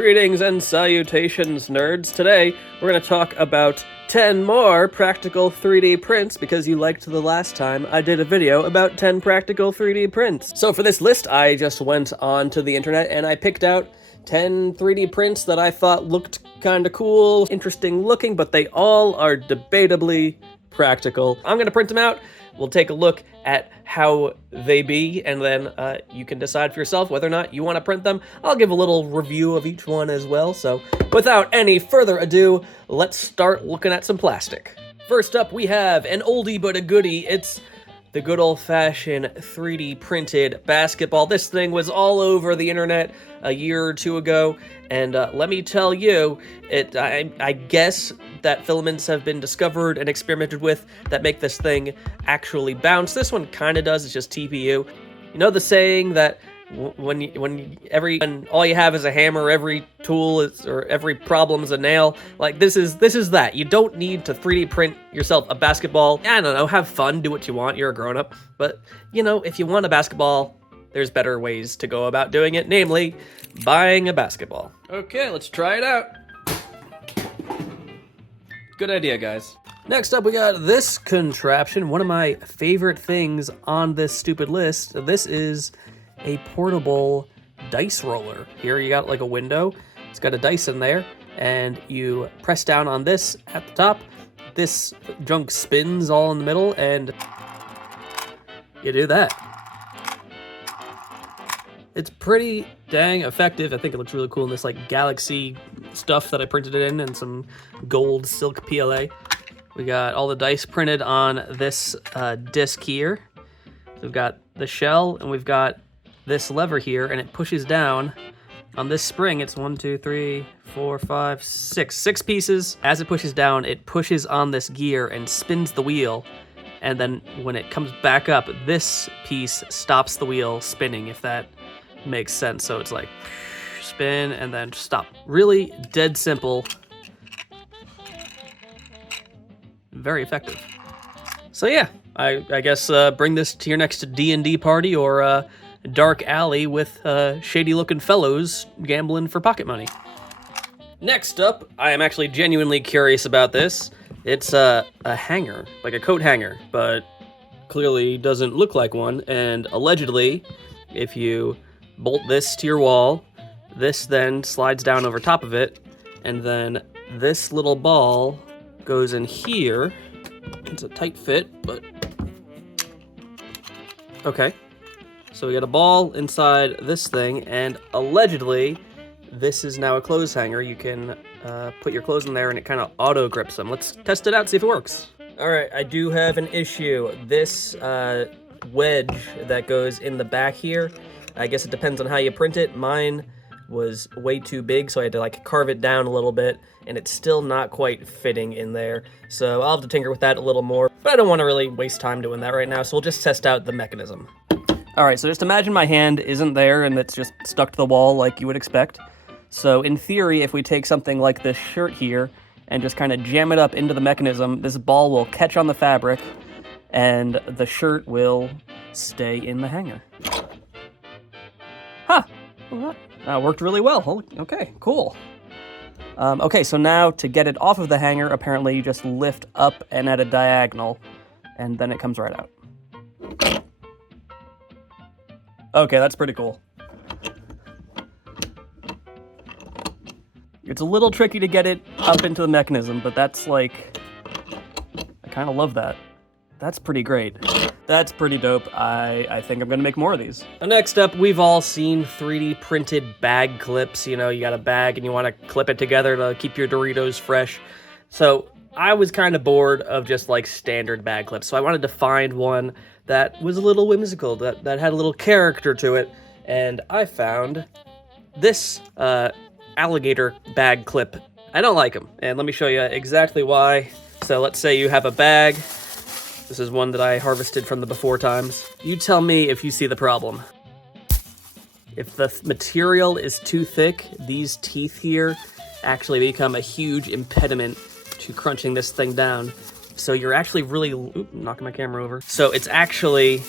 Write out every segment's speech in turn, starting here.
Greetings and salutations, nerds. Today, we're going to talk about 10 more practical 3D prints because you liked the last time I did a video about 10 practical 3D prints. So for this list, I just went onto the internet and I picked out 10 3D prints that I thought looked kind of cool, interesting looking, but they all are debatably practical. I'm going to print them out. We'll take a look at how they be, and then you can decide for yourself whether or not you want to print them. I'll give a little review of each one as well, so without any further ado, let's start looking at some plastic. First up, we have an oldie but a goodie. It's the good old-fashioned 3D printed basketball. This thing was all over the internet a year or two ago, and let me tell you, I guess that filaments have been discovered and experimented with that make this thing actually bounce. This one kind of does, it's just TPU. You know the saying that when all you have is a hammer, every tool is, or every problem is a nail? Like, this is that. You don't need to 3D print yourself a basketball. I don't know, have fun, do what you want, you're a grown-up. But, you know, if you want a basketball, there's better ways to go about doing it, namely, buying a basketball. Okay, let's try it out. Good idea, guys. Next up, we got this contraption, one of my favorite things on this stupid list. This is a portable dice roller. Here you got like a window. It's got a dice in there, and you press down on this at the top. This junk spins all in the middle, and you do that. It's pretty dang effective. I think it looks really cool in this like galaxy stuff that I printed it in, and some gold silk PLA. We got all the dice printed on this disc here. We've got the shell, and we've got this lever here, and it pushes down on this spring. It's 1, 2, 3, 4, 5, 6. 6 pieces. As it pushes down, it pushes on this gear and spins the wheel. And then when it comes back up, this piece stops the wheel spinning, if that makes sense. So it's like spin and then stop. Really dead simple. Very effective. So yeah, I guess bring this to your next D&D party or dark alley with shady looking fellows gambling for pocket money. Next up, I am actually genuinely curious about this. It's a hanger, like a coat hanger, but clearly doesn't look like one. And allegedly, if you bolt this to your wall, this then slides down over top of it, and then this little ball goes in here. It's a tight fit, but okay. So we got a ball inside this thing, and allegedly, this is now a clothes hanger. You can put your clothes in there, and it kind of auto grips them. Let's test it out, see if it works. All right, I do have an issue. This wedge that goes in the back here, I guess it depends on how you print it. Mine was way too big, so I had to like carve it down a little bit, and it's still not quite fitting in there. So I'll have to tinker with that a little more, but I don't want to really waste time doing that right now, so we'll just test out the mechanism. All right, so just imagine my hand isn't there and it's just stuck to the wall like you would expect. So in theory, if we take something like this shirt here and just kind of jam it up into the mechanism, this ball will catch on the fabric and the shirt will stay in the hanger. Huh, well, that worked really well. Okay, cool. Okay, so now to get it off of the hanger, apparently you just lift up and at a diagonal, and then it comes right out. Okay, that's pretty cool. It's a little tricky to get it up into the mechanism, but that's like, I kind of love that. That's pretty great. That's pretty dope. I think I'm gonna make more of these. Next up, we've all seen 3D printed bag clips. You know, you got a bag and you want to clip it together to keep your Doritos fresh. So I was kind of bored of just like standard bag clips, so I wanted to find one that was a little whimsical, that had a little character to it, and I found this Alligator bag clip. I don't like them, and let me show you exactly why. So let's say you have a bag. This is one that I harvested from the before times. You tell me if you see the problem. If the material is too thick, these teeth here actually become a huge impediment to crunching this thing down. So you're actually really, knocking my camera over. So it's actually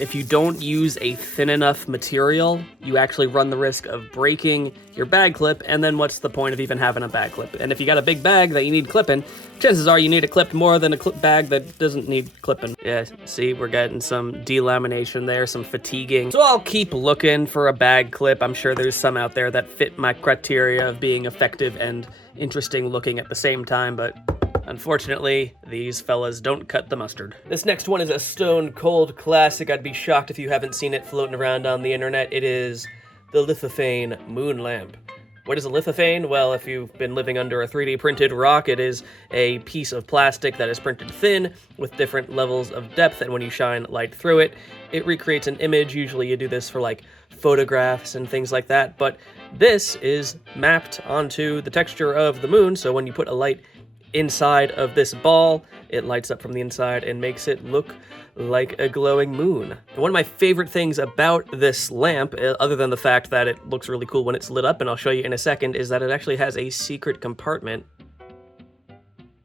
if you don't use a thin enough material, you actually run the risk of breaking your bag clip, and then what's the point of even having a bag clip? And if you got a big bag that you need clipping, chances are you need it clipped more than a bag that doesn't need clipping. Yeah, see, we're getting some delamination there, some fatiguing. So I'll keep looking for a bag clip. I'm sure there's some out there that fit my criteria of being effective and interesting looking at the same time, but unfortunately, these fellas don't cut the mustard. This next one is a stone cold classic. I'd be shocked if you haven't seen it floating around on the internet. It is the Lithophane moon lamp. What is a lithophane? Well, if you've been living under a 3D printed rock, it is a piece of plastic that is printed thin with different levels of depth, and when you shine light through it, it recreates an image. Usually you do this for like photographs and things like that, but this is mapped onto the texture of the moon, so when you put a light inside of this ball, it lights up from the inside and makes it look like a glowing moon. And one of my favorite things about this lamp, other than the fact that it looks really cool when it's lit up, and I'll show you in a second, is that it actually has a secret compartment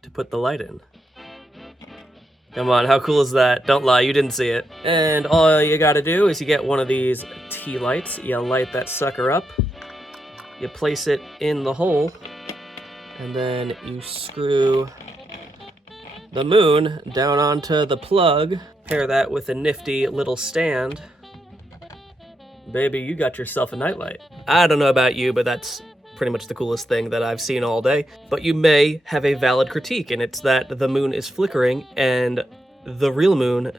to put the light in. Come on, how cool is that? Don't lie, you didn't see it. And all you gotta do is you get one of these tea lights, you light that sucker up, you place it in the hole, and then you screw the moon down onto the plug, pair that with a nifty little stand. Baby, you got yourself a nightlight. I don't know about you, but that's pretty much the coolest thing that I've seen all day. But you may have a valid critique, and it's that the moon is flickering and the real moon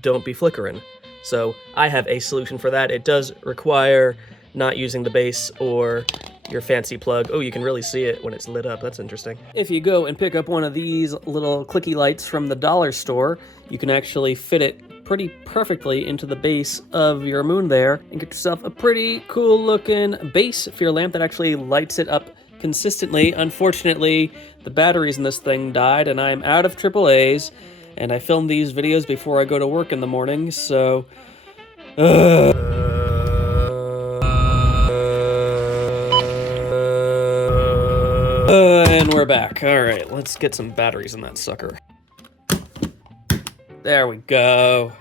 don't be flickering. So I have a solution for that. It does require not using the base or your fancy plug. Oh, you can really see it when it's lit up. That's interesting. If you go and pick up one of these little clicky lights from the dollar store, you can actually fit it pretty perfectly into the base of your moon there and get yourself a pretty cool looking base for your lamp that actually lights it up consistently. Unfortunately, the batteries in this thing died and I'm out of AAAs, and I filmed these videos before I go to work in the morning, so and we're back. All right, let's get some batteries in that sucker. There we go.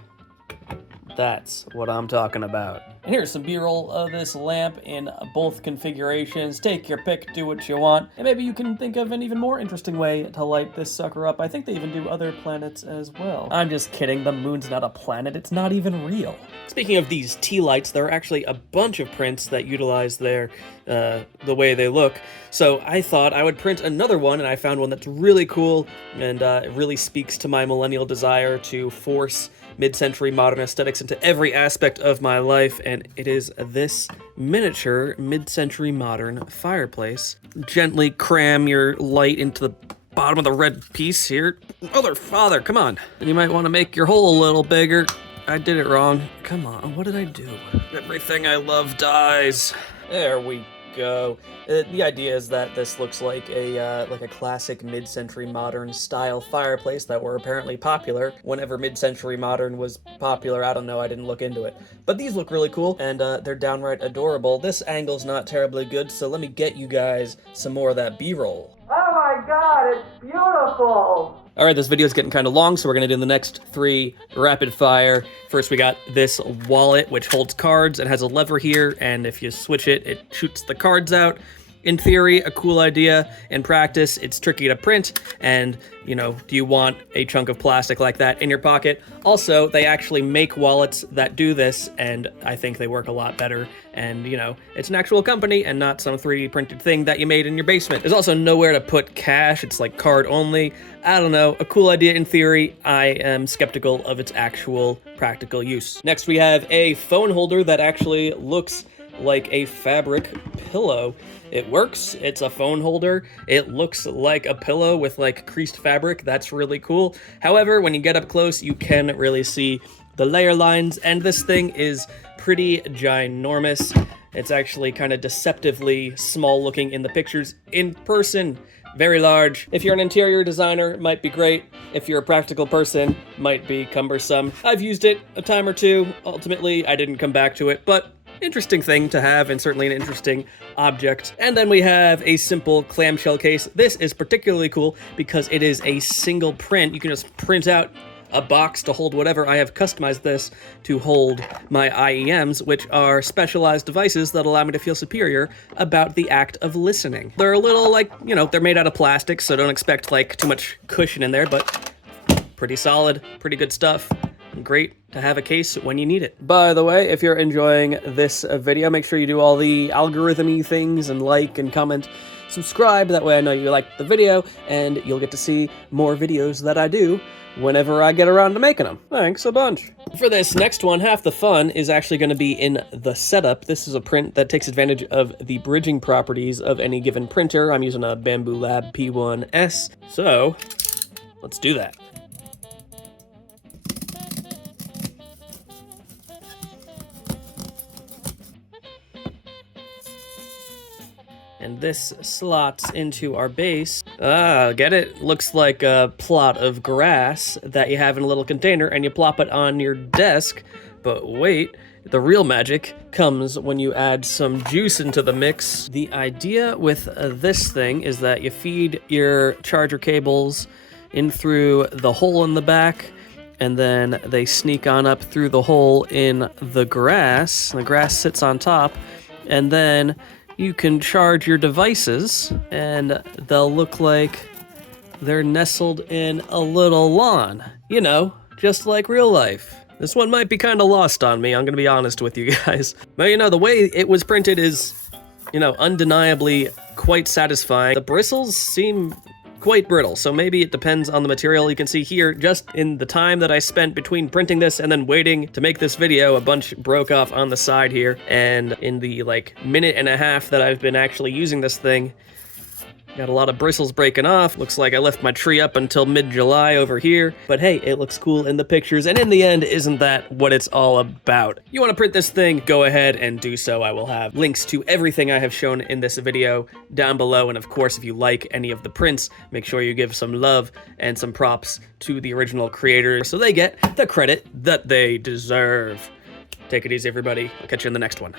That's what I'm talking about. And here's some B-roll of this lamp in both configurations. Take your pick, do what you want. And maybe you can think of an even more interesting way to light this sucker up. I think they even do other planets as well. I'm just kidding, the moon's not a planet, it's not even real. Speaking of these tea lights, there are actually a bunch of prints that utilize their, the way they look. So I thought I would print another one, and I found one that's really cool, and it really speaks to my millennial desire to force mid-century modern aesthetics into every aspect of my life, and it is this miniature mid-century modern fireplace. Gently cram your light into the bottom of the red piece here. Mother, father, come on. And you might want to make your hole a little bigger. I did it wrong. Come on, what did I do? Everything I love dies. There we go. The idea is that this looks like a classic mid-century modern style fireplace that were apparently popular whenever mid-century modern was popular. I don't know, I didn't look into it. But these look really cool, and they're downright adorable. This angle's not terribly good, so let me get you guys some more of that B-roll. Oh my god, it's beautiful! Alright, this video's getting kind of long, so we're going to do the next 3 rapid fire. First, we got this wallet, which holds cards and has a lever here, and if you switch it, it shoots the cards out. In theory, a cool idea. In practice, it's tricky to print, and, you know, do you want a chunk of plastic like that in your pocket? Also, they actually make wallets that do this, and I think they work a lot better. And, you know, it's an actual company and not some 3D printed thing that you made in your basement. There's also nowhere to put cash. It's like card only. I don't know, a cool idea in theory. I am skeptical of its actual practical use. Next, we have a phone holder that actually looks like a fabric pillow. It works, it's a phone holder, it looks like a pillow with like creased fabric. That's really cool. However, when you get up close, you can really see the layer lines, and this thing is pretty ginormous. It's actually kind of deceptively small looking in the pictures. In person, very large. If you're an interior designer, it might be great. If you're a practical person, might be cumbersome. I've used it a time or two. Ultimately, I didn't come back to it, but interesting thing to have, and certainly an interesting object. And then we have a simple clamshell case. This is particularly cool because it is a single print. You can just print out a box to hold whatever. I have customized this to hold my IEMs, which are specialized devices that allow me to feel superior about the act of listening. They're a little like, you know, they're made out of plastic, so don't expect like too much cushion in there, but pretty solid, pretty good stuff. Great to have a case when you need it. By the way, if you're enjoying this video, make sure you do all the algorithm-y things and like and comment, subscribe. That way I know you liked the video and you'll get to see more videos that I do whenever I get around to making them. Thanks a bunch. For this next one, half the fun is actually going to be in the setup. This is a print that takes advantage of the bridging properties of any given printer. I'm using a Bamboo Lab P1S, so let's do that. And this slots into our base. Ah, get it? Looks like a plot of grass that you have in a little container and you plop it on your desk. But wait, the real magic comes when you add some juice into the mix. The idea with this thing is that you feed your charger cables in through the hole in the back, and then they sneak on up through the hole in the grass. The grass sits on top, and then you can charge your devices, and they'll look like they're nestled in a little lawn. You know, just like real life. This one might be kind of lost on me, I'm gonna be honest with you guys. But you know, the way it was printed is, you know, undeniably quite satisfying. The bristles seem quite brittle, so maybe it depends on the material. You can see here, just in the time that I spent between printing this and then waiting to make this video, a bunch broke off on the side here, and in the like minute and a half that I've been actually using this thing, got a lot of bristles breaking off. Looks like I left my tree up until mid-July over here, but hey, it looks cool in the pictures, and in the end, isn't that what it's all about? You want to print this thing, go ahead and do so. I will have links to everything I have shown in this video down below, and of course, if you like any of the prints, make sure you give some love and some props to the original creators so they get the credit that they deserve. Take it easy, everybody. I'll catch you in the next one.